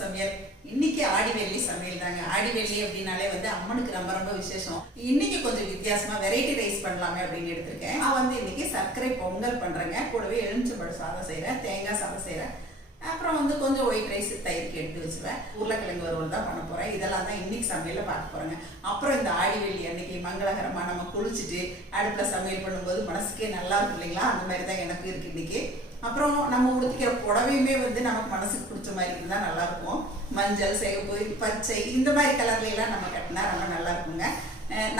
சமையல். இன்னைக்கு ஆடி வெள்ளி சமையல் தாங்க. ஆடி வெள்ளி அப்படின்னாலே வந்து அம்மனுக்கு ரொம்ப ரொம்ப விசேஷம். இன்னைக்கு கொஞ்சம் வித்தியாசமா வெரைட்டி ரைஸ் பண்ணலாமே அப்படின்னு எடுத்திருக்கேன். நான் வந்து இன்னைக்கு சர்க்கரை பொங்கல் பண்றேங்க. கூடவே எலுமிச்சம்பழம் சாதம் செய்றேன் தேங்காய் சாதம் செய்யறேன் அப்புறம் வந்து கொஞ்சம் ஒயிட் ரைஸ் தயிருக்கு எடுத்து வச்சுருவேன். உருளைக்கிழங்கு வறுவல் தான் பண்ண போகிறேன் இதெல்லாம் தான் இன்னைக்கு சமையலில் பார்க்க போகிறேங்க அப்புறம் இந்த ஆடி வெள்ளி அன்னைக்கு மங்களகரமாக நம்ம குளிச்சுட்டு அடுப்பில் சமையல் பண்ணும்போது மனசுக்கே நல்லா இருக்கும் இல்லைங்களா? அந்த மாதிரி தான் எனக்கு இருக்குது இன்னைக்கு. அப்புறம் நம்ம உடுத்திக்கிற புடவையுமே வந்து நமக்கு மனசுக்கு பிடிச்ச மாதிரி இருந்தால் நல்லாயிருக்கும் மஞ்சள் சிவப்பு பச்சை இந்த மாதிரி கலர்லாம் நம்ம கட்டினா ரொம்ப நல்லா இருக்குங்க.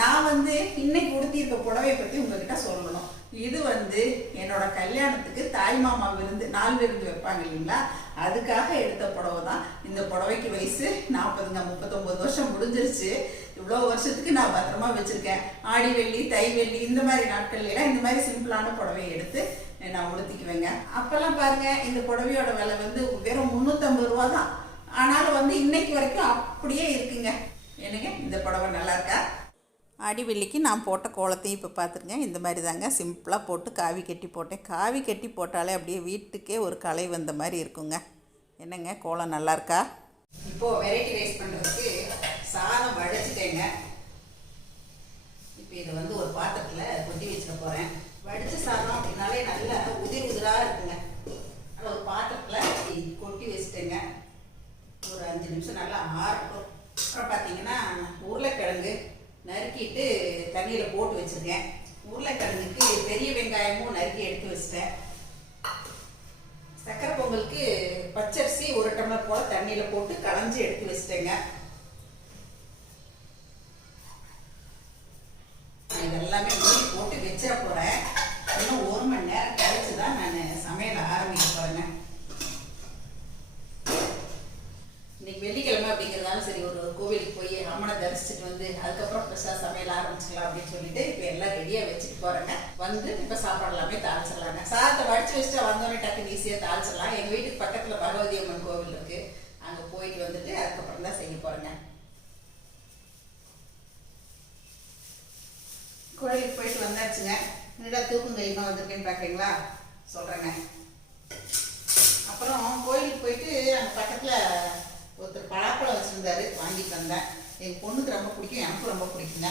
நான் வந்து இன்னைக்கு உடுத்தியிருக்க புடவையை பற்றி உங்ககிட்ட சொல்லணும். இது வந்து என்னோட கல்யாணத்துக்கு தாய் மாமா விருந்து நாள் விருந்து வைப்பாங்க இல்லைங்களா? அதுக்காக எடுத்த புடவை தான். இந்த புடவைக்கு வயசு நாற்பதுங்க முப்பத்தொம்பது வருஷம் முடிஞ்சிருச்சு. இவ்வளோ வருஷத்துக்கு நான் பத்திரமா வச்சிருக்கேன். ஆடி வெள்ளி தை வெள்ளி இந்த மாதிரி நாட்கள்லாம் இந்த மாதிரி சிம்பிளான புடவையை எடுத்து நான் உடுத்திக்குவேங்க. அப்போல்லாம் பாருங்க இந்த புடவையோட விலை வந்து வெறும் முந்நூற்றம்பது ரூபா தான். ஆனாலும் வந்து இன்னைக்கு வரைக்கும் அப்படியே இருக்குங்க. என்னங்க? இந்த புடவை நல்லா இருக்கா? அடிவெள்ளிக்கு நான் போட்ட கோலத்தையும் இப்போ பார்த்துருங்க இந்த மாதிரி தாங்க சிம்பிளாக போட்டு காவி கட்டி போட்டேன். காவி கட்டி போட்டாலே அப்படியே வீட்டுக்கே ஒரு கலை வந்த மாதிரி இருக்குங்க. என்னங்க? கோலம் நல்லா இருக்கா? இப்போ வெரைட்டி ரைஸ் பண்ணுறதுக்கு சாதம் வடிச்சிட்டேங்க. இப்போ இதை வந்து ஒரு பாத்திரத்தில் கொட்டி வச்சுக்க போகிறேன் வடித்த சாதம் அப்படின்னாலே நல்லா உதிர் உதிராக இருக்குங்க. ஒரு பாத்திரத்தில் கொட்டி வச்சுட்டேங்க. ஒரு அஞ்சு நிமிஷம் நல்லா ஆறு அப்புறம் பார்த்தீங்கன்னா உருளைக்கிழங்கு நறுக்கிட்டு தண்ணியில் போட்டு வச்சிருக்கேன் உருளைக்கிழங்குக்கு பெரிய வெங்காயமும் நறுக்கி எடுத்து வச்சிட்டேன் சக்கரை பொங்கலுக்கு பச்சரிசி ஒரு டம்ளர் போல தண்ணியில போட்டு களைஞ்சி எடுத்து வச்சிட்டேங்க நான் இதெல்லாமே மூடி போட்டு வச்சிட போறேன். இன்னும் ஒரு மணி நேரம் கழிச்சு தான் நான் சமையல் ஆரம்பிக்க போறேங்க. இன்னைக்கு வெள்ளிக்கிழமை அப்படிங்கிறதாலும் சரி ஒரு கோவிலுக்கு போய் அம்மனை தரிசிச்சுட்டு வந்து அதுக்கப்புறம் ஃப்ரெஷ்ஷாக சமையல் ஆரம்பிச்சுக்கலாம் அப்படின்னு சொல்லிட்டு இப்போ எல்லாம் ரெடியாக வச்சுட்டு போறேங்க. வந்து இப்போ சாப்பாடு எல்லாமே தாளிச்சிடலாங்க. சாதத்தை வடிச்சு வச்சுட்டு வந்தோடனே டக்குன்னு ஈஸியாக தாளிச்சிடலாம். எங்கள் வீட்டுக்கு பக்கத்தில் பகவதி அம்மன் கோவில் இருக்கு அங்கே போயிட்டு வந்துட்டு அதுக்கப்புறம் தான் செய்ய போறேங்க கோயிலுக்கு போயிட்டு வந்தாச்சுங்க என்னடா தூக்கம் கைமா வந்திருக்கேன்னு பார்க்குறீங்களா சொல்கிறேங்க அப்புறம் கோயிலுக்கு போயிட்டு அங்கே பக்கத்தில் ஒருத்தர் பலாப்பழம் வச்சுருந்தாரு வாங்கிட்டு வந்தேன். எங்கள் பொண்ணுக்கு ரொம்ப பிடிக்கும் எனக்கும் ரொம்ப பிடிக்குங்க.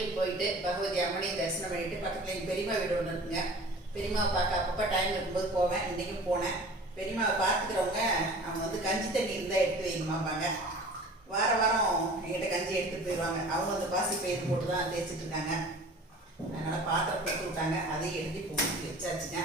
கோயிலுக்கு போயிட்டு பகவதி அம்மனையும் தரிசனம் பண்ணிட்டு பக்கத்தில் எங்கள் பெரியம்மா வீடு ஒன்று இருக்குங்க. பெரியமாவை பார்க்க அப்பப்போ டைம் இருக்கும்போது போவேன் இன்றைக்கும் போனேன். பெரியம்மாவை பார்த்துக்கிறவங்க அவங்க வந்து கஞ்சி தண்ணி இருந்தால் எடுத்து வைங்கம்மாப்பாங்க வார வாரம் எங்கிட்ட கஞ்சி எடுத்துகிட்டு போயிடுவாங்க. அவங்க வந்து பாசி பயிர் போட்டு தான் தேய்ச்சிட்டு இருக்காங்க. அதனால் பாத்திரம் கொடுத்து விட்டாங்க. அதையும் எழுதி போட்டு வச்சாச்சுங்க.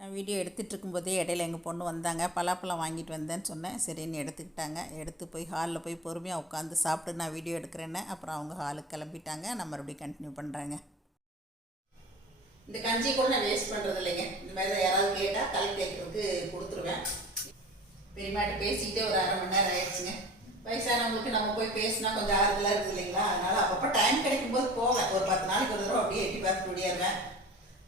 நான் வீடியோ எடுத்துகிட்டு இருக்கும்போதே இடையில எங்கள் பொண்ணு வந்தாங்க. பலாப்பழம் வாங்கிட்டு வந்தேன்னு சொன்னேன். சரின்னு எடுத்துக்கிட்டாங்க. எடுத்து போய் ஹாலில் போய் பொறுமையாக உட்காந்து சாப்பிட்டு நான் வீடியோ எடுக்கிறேன்னு அப்புறம் அவங்க ஹாலுக்கு கிளம்பிட்டாங்க. நான் மறுபடியும் கண்டினியூ பண்ணுறாங்க இந்த கஞ்சி கூட நான் வேஸ்ட் பண்ணுறது இல்லைங்க. இந்த மாதிரி தான் யாராவது கேட்டால் தலை தேய்க்கிறதுக்கு கொடுத்துருவேன். பெரியமாட்ட பேசிக்கிட்டே ஒரு அரை மணி நேரம் ஆயிடுச்சுங்க. வயசானவங்களுக்கு நம்ம போய் பேசினா கொஞ்சம் ஆறுதலாக இருக்குது இல்லைங்களா? அதனால் அப்பப்போ டைம் கிடைக்கும் போது போவேன். ஒரு பத்து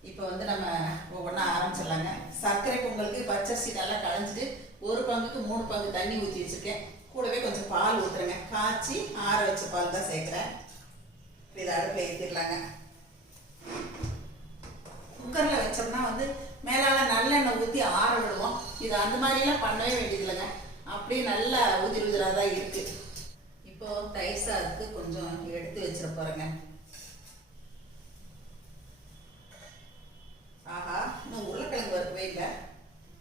இப்போ வந்து நம்ம ஒவ்வொன்றா ஆரம்பிச்சிடலாங்க. சர்க்கரை பொங்கலுக்கு பச்சரிசி நல்லா களைஞ்சிட்டு ஒரு பங்குக்கு மூணு பங்கு தண்ணி ஊற்றி வச்சுருக்கேன். கூடவே கொஞ்சம் பால் ஊற்றுறேங்க காய்ச்சி ஆற வச்ச பால் தான் சேர்க்குறேன். இதை அடுப்பில் ஏற்றிடலாங்க குக்கரில் வச்சோம்னா வந்து மேலால் நல்லெண்ணெய் ஊற்றி ஆற விடுவோம். இது அந்த மாதிரிலாம் பண்ணவே வேண்டியதில்லைங்க. அப்படியே நல்லா உதிரி உதிராக தான் இருக்குது இப்போது தயிர் சாதத்துக்கு கொஞ்சம் எடுத்து வச்சிட போகிறேங்க ஆஹா இன்னும் உருளைக்கிழங்கு இல்லை.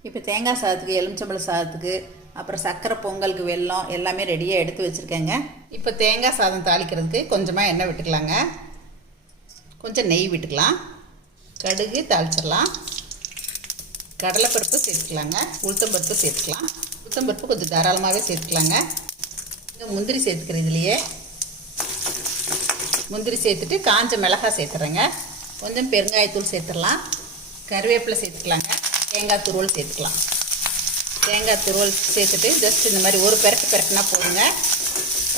இப்போ தேங்காய் சாதத்துக்கு எலுமிச்சம்பழ சாதத்துக்கு அப்புறம் சர்க்கரை பொங்கலுக்கு வெல்லம் எல்லாமே ரெடியாக எடுத்து வச்சுருக்கேங்க. இப்போ தேங்காய் சாதம் தாளிக்கிறதுக்கு கொஞ்சமாக எண்ணெய் விட்டுக்கலாங்க. கொஞ்சம் நெய் விட்டுக்கலாம். கடுகு தாளிச்சிடலாம். கடலைப்பருப்பு சேர்த்துக்கலாங்க. உளுத்தம்பருப்பு சேர்த்துக்கலாம். உளுத்தம்பருப்பு கொஞ்சம் தாராளமாகவே சேர்த்துக்கலாங்க. இந்த முந்திரி சேர்த்துக்கிறேன் இதுலையே. முந்திரி சேர்த்துட்டு காஞ்ச மிளகாய் சேர்த்துறேங்க. கொஞ்சம் பெருங்காயத்தூள் சேர்த்துடலாம். கருவேப்பிலை சேர்த்துக்கலாங்க. தேங்காய் துருவல் சேர்த்துக்கலாம். தேங்காய் துருவல் சேர்த்துட்டு ஜஸ்ட் இந்த மாதிரி ஒரு பெரட்டு பெரட்டுனா போதுங்க.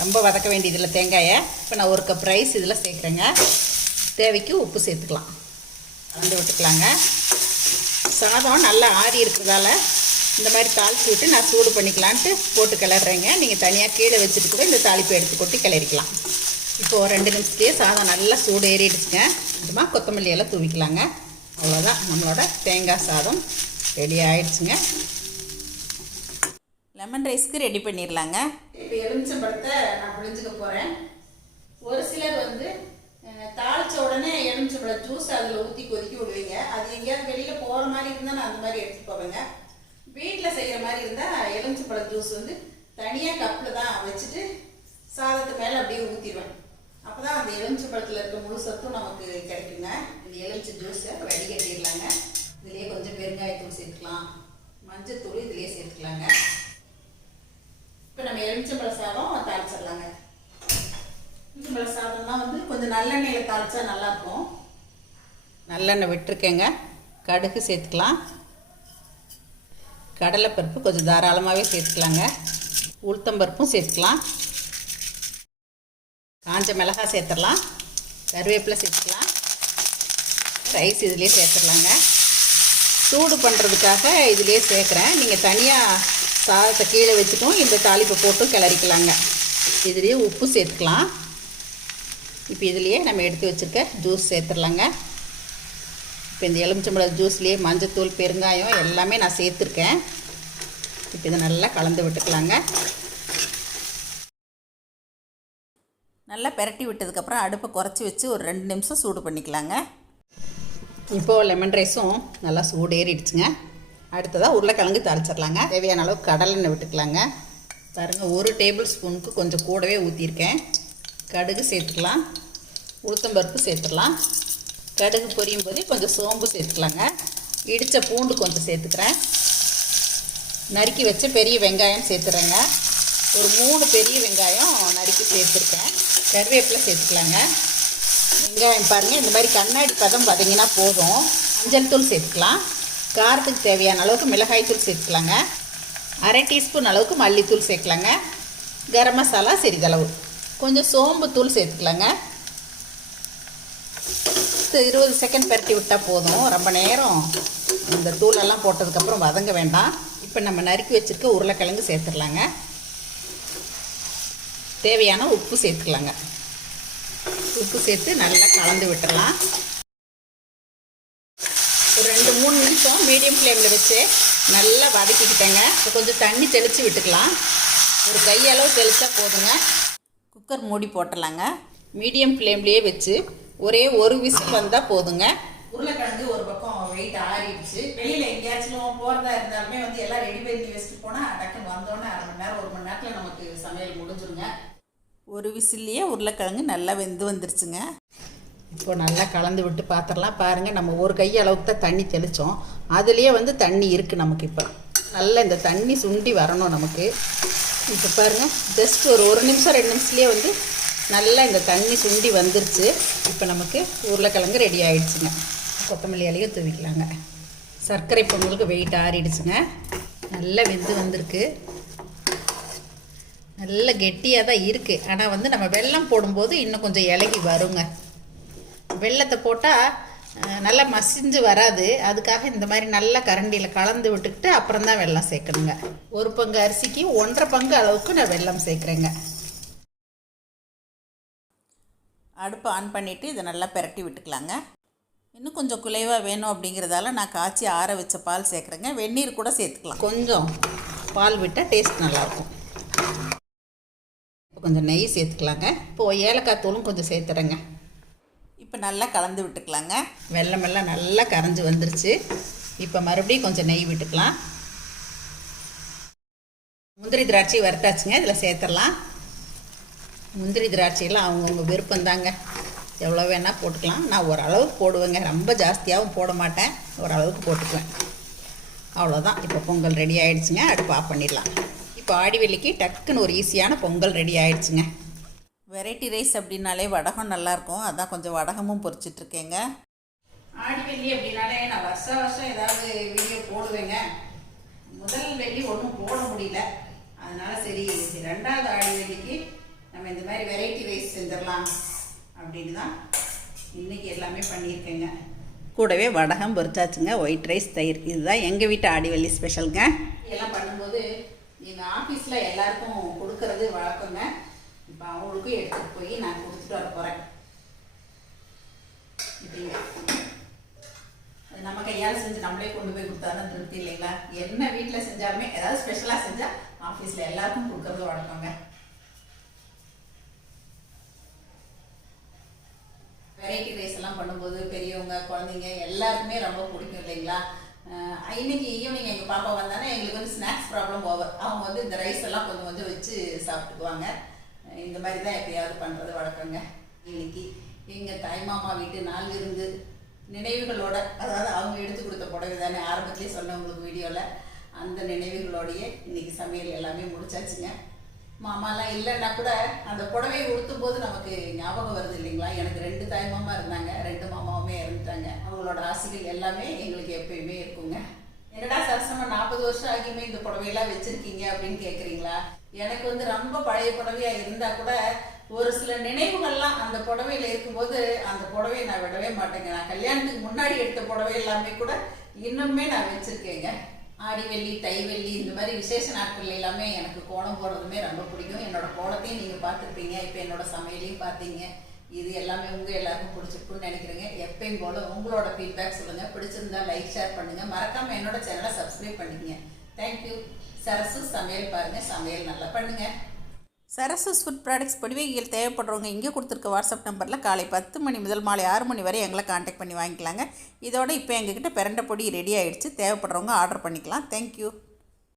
ரொம்ப வதக்க வேண்டியதில்லை தேங்காயை. இப்போ நான் ஒரு கப் ரைஸ் இதில் சேர்க்குறேங்க. தேவைக்கு உப்பு சேர்த்துக்கலாம். கலந்து விட்டுக்கலாங்க. சாதம் நல்லா ஆறி இருக்கிறதால இந்த மாதிரி தாளிச்சு விட்டு நான் சூடு பண்ணிக்கலான்ட்டு போட்டு கிளறேங்க நீங்கள் தனியாக கீழே வச்சுட்டு கூட இந்த தாளிப்பை எடுத்து கொட்டி கிளறிக்கலாம். இப்போ ரெண்டு நிமிஷத்துலேயே சாதம் நல்லா சூடு ஏறிடுச்சுங்க. கொஞ்சமாக கொத்தமல்லி எல்லாம் தூவிக்கலாங்க. அவ்வளோதான் நம்மளோட தேங்காய் சாதம் ரெடி ஆயிடுச்சுங்க. லெமன் ரைஸ்க்கு ரெடி பண்ணிடலாங்க இப்போ எலுமிச்சம்பழத்தை நான் புழிஞ்சுக்க போகிறேன் ஒரு சிலர் வந்து தாளிச்ச உடனே எலுமிச்சம்பழ ஜூஸ் அதில் ஊற்றி கொதிக்க விடுவீங்க. அது எங்கேயாவது வெளியில் போகிற மாதிரி இருந்தால் நான் அந்த மாதிரி எடுத்துட்டு போவேங்க. வீட்டில் செய்கிற மாதிரி இருந்தால் எலுமிச்சம்பழ ஜூஸ் வந்து தனியாக கப்பில் தான் வச்சுட்டு சாதத்து மேலே அப்படியே ஊற்றிடுவேன் அப்போ தான் அந்த எலுமிச்சம்பழத்தில் இருக்க முழு சத்தும் நமக்கு கிடைக்குங்க. இந்த எலுமிச்சை ஜூஸை வடிகட்டிடலாங்க இதுலேயே கொஞ்சம் பெருங்காயத்தூள் சேர்த்துக்கலாம். மஞ்சத்தூள் இதுலேயே சேர்த்துக்கலாங்க. இப்போ நம்ம எலுமிச்சம்பழ சாதம் தாளிச்சிடலாங்க. எலுமிச்சம்பழ சாதம்லாம் வந்து கொஞ்சம் நல்லெண்ணெயில் தாளிச்சா நல்லா இருக்கும் நல்லெண்ணெய் விட்டுருக்கேங்க. கடுகு சேர்த்துக்கலாம். கடலைப்பருப்பு கொஞ்சம் தாராளமாகவே சேர்த்துக்கலாங்க. உளுத்தம்பருப்பும் சேர்த்துக்கலாம். காஞ்ச மிளகாய் சேர்த்துடலாம். கருவேப்பிலை சேர்த்துக்கலாம். ரைஸ் இதுலேயே சேர்த்துடலாங்க. சூடு பண்ணுறதுக்காக இதுலேயே சேர்க்குறேன். நீங்கள் தனியாக சாதத்தை கீழே வச்சுட்டும் இந்த தாளிப்பை போட்டும் கிளறிக்கலாங்க. இதுலேயே உப்பு சேர்த்துக்கலாம். இப்போ இதுலேயே நம்ம எடுத்து வச்சுருக்க ஜூஸ் சேர்த்துடலாங்க. இப்போ இந்த எலுமிச்சம்பழ ஜூஸ்லேயே மஞ்சத்தூள் பெருங்காயம் எல்லாமே நான் சேர்த்துருக்கேன். இப்போ இதை நல்லா கலந்து விட்டுக்கலாங்க. நல்லா பெரட்டி விட்டதுக்கப்புறம் அடுப்பை குறைச்சி வச்சு ஒரு ரெண்டு நிமிஷம் சூடு பண்ணிக்கலாங்க. இப்போது லெமன் ரைஸும் நல்லா சூடு ஏறிடுச்சுங்க அடுத்ததாக உருளைக்கிழங்கு தரைச்சிடலாங்க. தேவையான அளவு கடலெண்ணெய் விட்டுக்கலாங்க. பாருங்கள் ஒரு டேபிள் ஸ்பூனுக்கு கொஞ்சம் கூடவே ஊற்றிருக்கேன் கடுகு சேர்த்துக்கலாம். உளுத்தம்பருப்பு சேர்த்துடலாம். கடுகு பொரியும் போதே கொஞ்சம் சோம்பு சேர்த்துக்கலாங்க. இடித்த பூண்டு கொஞ்சம் சேர்த்துக்கிறேன். நறுக்கி வச்ச பெரிய வெங்காயம் சேர்த்துறேங்க. ஒரு மூணு பெரிய வெங்காயம் நறுக்கி சேர்த்துருக்கேன். கருவேப்பிலை சேர்த்துக்கலாங்க. வெங்காயம் பாருங்கள் இந்த மாதிரி கண்ணாடி பதம் பார்த்தீங்கன்னா போதும். மஞ்சள் தூள் சேர்த்துக்கலாம். காரத்துக்கு தேவையான அளவுக்கு மிளகாய் தூள் சேர்த்துக்கலாங்க. அரை டீஸ்பூன் அளவுக்கு மல்லித்தூள் சேர்க்கலாங்க. கரம் மசாலா சிறிதளவு. கொஞ்சம் சோம்பு தூள் சேர்த்துக்கலாங்க. இருபது செகண்ட் பரட்டி விட்டால் போதும். ரொம்ப நேரம் இந்த தூளெல்லாம் போட்டதுக்கப்புறம் வதங்க வேண்டாம். இப்போ நம்ம நறுக்கி வச்சுருக்க உருளைக்கிழங்கு சேர்த்துடலாங்க. தேவையான உப்பு சேர்த்துக்கலாங்க. உப்பு சேர்த்து நல்லா கலந்து விட்டுடலாம் ஒரு ரெண்டு மூணு நிமிஷம் மீடியம் ஃப்ளேமில் வச்சு நல்லா வதக்கிக்கிட்டேங்க. இப்போ கொஞ்சம் தண்ணி தெளித்து விட்டுக்கலாம். ஒரு கையளவு தெளித்தா போதுங்க. குக்கர் மூடி போட்டுடலாங்க மீடியம் ஃப்ளேம்லேயே வச்சு ஒரே ஒரு விசில் வந்தால் போதுங்க. உருளைக்கிழங்கு ஒரு பக்கம் வெயிட் ஆறிடுச்சு. வெளியில் எங்கேயாச்சும் போகிறதா இருந்தாலுமே வந்து எல்லாம் ரெடி பண்ணி வச்சுட்டு போனா டக்குன்னு வந்தோடனே அரை மணி நேரம் ஒரு மணி நேரத்துல சமையல் முடிஞ்சிருங்க. ஒரு விசில்லையே உருளைக்கிழங்கு நல்லா வெந்து வந்துருச்சுங்க. இப்போ நல்லா கலந்து விட்டு பார்த்துடலாம் பாருங்கள் நம்ம ஒரு கை அளவுக்கு தான் தண்ணி தெளித்தோம் அதுலேயே வந்து தண்ணி இருக்குது நமக்கு இப்போ. நல்லா இந்த தண்ணி சுண்டி வரணும் நமக்கு. இப்போ பாருங்கள் ஜஸ்ட் ஒரு ஒரு நிமிஷம் ரெண்டு நிமிஷத்துலேயே வந்து நல்லா இந்த தண்ணி சுண்டி வந்துருச்சு. இப்போ நமக்கு உருளைக்கிழங்கு ரெடி ஆயிடுச்சுங்க. கொத்தமல்லி இலையும் தூவிக்கலாங்க. சர்க்கரை பொங்கலுக்கு வெயிட் ஆறிடுச்சுங்க. நல்லா வெந்து வந்திருக்கு. நல்ல கெட்டியாக தான் இருக்குது ஆனால் வந்து நம்ம வெல்லம் போடும்போது இன்னும் கொஞ்சம் இலகி வருங்க. வெல்லத்தை போட்டால் நல்லா மசிஞ்சு வராது. அதுக்காக இந்த மாதிரி நல்லா கரண்டியில் கலந்து விட்டுக்கிட்டு அப்புறம் தான் வெள்ளம் சேர்க்கணுங்க. ஒரு பங்கு அரிசிக்கு ஒன்றரை பங்கு அளவுக்கு நான் வெள்ளம் சேர்க்குறேங்க. அடுப்பு ஆன் பண்ணிவிட்டு இதை நல்லா பெரட்டி விட்டுக்கலாங்க. இன்னும் கொஞ்சம் குலைவாக வேணும் அப்படிங்கிறதால நான் காய்ச்சி ஆற வச்ச பால் சேர்க்குறேங்க. வெந்நீர் கூட சேர்த்துக்கலாம். கொஞ்சம் பால் விட்டால் டேஸ்ட் நல்லாயிருக்கும் கொஞ்சம் நெய் சேர்த்துக்கலாங்க. இப்போது ஏலக்காய் தூளும் கொஞ்சம் சேர்த்துறேங்க. இப்போ நல்லா கலந்து விட்டுக்கலாங்க. வெள்ளமெல்லாம் நல்லா கரைஞ்சி வந்துருச்சு. இப்போ மறுபடியும் கொஞ்சம் நெய் விட்டுக்கலாம். முந்திரி திராட்சை வறுத்தாச்சுங்க இதில் சேர்த்துடலாம். முந்திரி திராட்சையெல்லாம் அவங்கவுங்க விருப்பம்தாங்க. எவ்வளோ வேணால் போட்டுக்கலாம். நான் ஓரளவுக்கு போடுவேங்க. ரொம்ப ஜாஸ்தியாகவும் போட மாட்டேன். ஓரளவுக்கு போட்டுக்குவேன். அவ்வளோதான் இப்போ பொங்கல் ரெடி ஆயிடுச்சுங்க. அடுப்பு ஆஃப் பண்ணிடலாம். இப்போ ஆடி வெள்ளிக்கு டக்குன்னு ஒரு ஈஸியான பொங்கல் ரெடி ஆயிடுச்சுங்க. வெரைட்டி ரைஸ் அப்படின்னாலே வடகம் நல்லாயிருக்கும். அதான் கொஞ்சம் வடகமும் பொரிச்சிட்ருக்கேங்க. ஆடி வெள்ளி அப்படின்னாலே நான் வருஷம் வருஷம் ஏதாவது வீடியோ போடுவேங்க. முதல் வெள்ளி ஒன்றும் போட முடியல. அதனால சரி ரெண்டாவது ஆடி வெள்ளிக்கு நம்ம இந்த மாதிரி வெரைட்டி ரைஸ் செஞ்சிடலாம் அப்படின்னு தான் இன்னைக்கு எல்லாமே பண்ணியிருக்கேங்க. கூடவே வடகம் பொரிச்சாச்சுங்க. ஒயிட் ரைஸ் தயிர். இதுதான் எங்கள் வீட்டு ஆடிவள்ளி ஸ்பெஷலுங்க. எல்லாம் பண்ணும்போது எங்கள் ஆஃபீஸில் எல்லாருக்கும் கொடுக்கறது வழக்கங்க. இப்போ அவங்களுக்கும் எடுத்துகிட்டு போய் நான் கொடுத்துட்டு வர போகிறேன் இப்படிங்க அது நம்ம கையால் செஞ்சு நம்மளே கொண்டு போய் கொடுத்தாலும் திருப்தி இல்லைங்களா? என்ன வீட்டில் செஞ்சாலுமே ஏதாவது ஸ்பெஷலாக செஞ்சால் ஆஃபீஸில் எல்லாருக்கும் கொடுக்கறது வழக்கங்க. வெரைட்டி ரைஸ் எல்லாம் பண்ணும்போது பெரியவங்க குழந்தைங்க எல்லாருக்குமே ரொம்ப பிடிக்கும் இல்லைங்களா? இன்னைக்கு ஈவினிங் எங்கள் பாப்பா வந்தானே எங்களுக்கு வந்து ஸ்நாக்ஸ் ப்ராப்ளம் ஓவர் அவங்க வந்து இந்த ரைஸ் எல்லாம் கொஞ்சம் கொஞ்சம் வச்சு சாப்பிட்டுக்குவாங்க. இந்த மாதிரி தான் எப்பயாவது பண்ணுறது வழக்கங்க. இன்னைக்கு எங்கள் தாய்மாமா வீட்டு நாள் இருந்து நினைவுகளோட அதாவது அவங்க எடுத்து கொடுத்த புடவை தானே ஆரம்பத்திலே சொன்னவங்களுக்கு உங்களுக்கு வீடியோவில் அந்த நினைவுகளோடையே இன்னைக்கு சமையல் எல்லாமே முடிச்சாச்சுங்க. மாமாலாம் இல்லைன்னா கூட அந்த புடவையை உடுத்தும் போது நமக்கு ஞாபகம் வருது இல்லைங்களா? எனக்கு ரெண்டு தாய் மாமா இருந்தாங்க ரெண்டு மாமாவுமே இறந்துட்டாங்க. அவங்களோட ஆசைகள் எல்லாமே எங்களுக்கு எப்பயுமே இருக்குங்க. என்னடா சரசமா நாற்பது வருஷம் ஆகியுமே இந்த புடவையெல்லாம் வச்சிருக்கீங்க அப்படின்னு கேட்குறீங்களா எனக்கு வந்து ரொம்ப பழைய புடவையா இருந்தா கூட ஒரு சில நினைவுகள்லாம் அந்த புடவையில இருக்கும்போது அந்த புடவையை நான் விடவே மாட்டேங்க. நான் கல்யாணத்துக்கு முன்னாடி எடுத்த புடவை எல்லாமே கூட இன்னுமே நான் வச்சிருக்கேங்க. ஆடி வெள்ளி தை வெள்ளி இந்த மாதிரி விசேஷ நாட்கள் எல்லாமே எனக்கு கோலம் போடுறதுமே ரொம்ப பிடிக்கும். என்னோட கோலத்தையும் நீங்கள் பார்த்துருப்பீங்க. இப்போ என்னோட சமையலையும் பார்த்தீங்க. இது எல்லாமே உங்கள் எல்லாருக்கும் பிடிச்சிருக்குன்னு நினைக்கிறேங்க. எப்பயும் போல் உங்களோட ஃபீட்பேக் சொல்லுங்கள் பிடிச்சிருந்தா லைக் ஷேர் பண்ணுங்கள் மறக்காமல் என்னோட சேனலை சப்ஸ்கிரைப் பண்ணிக்கங்க. தேங்க்யூ சரசு சமையல் பாருங்கள் சமையல் நல்லா பண்ணுங்கள் சரஸ்வஸ் ஃபுட் ப்ராடக்ட்ஸ் படிவகைகள் தேவைப்படுறவங்க இங்கே கொடுத்துருக்க வாட்ஸ்அப் நம்பரில் காலை பத்து மணி முதல் மாலை ஆறு மணி வரை எங்களை காண்டாக்ட் பண்ணி வாங்கிக்கலாங்க. இதோட இப்போ எங்ககிட்ட பிரண்டை பொடி ரெடி ஆகிடுச்சு தேவைப்படுறவங்க ஆர்டர் பண்ணிக்கலாம். தேங்க்யூ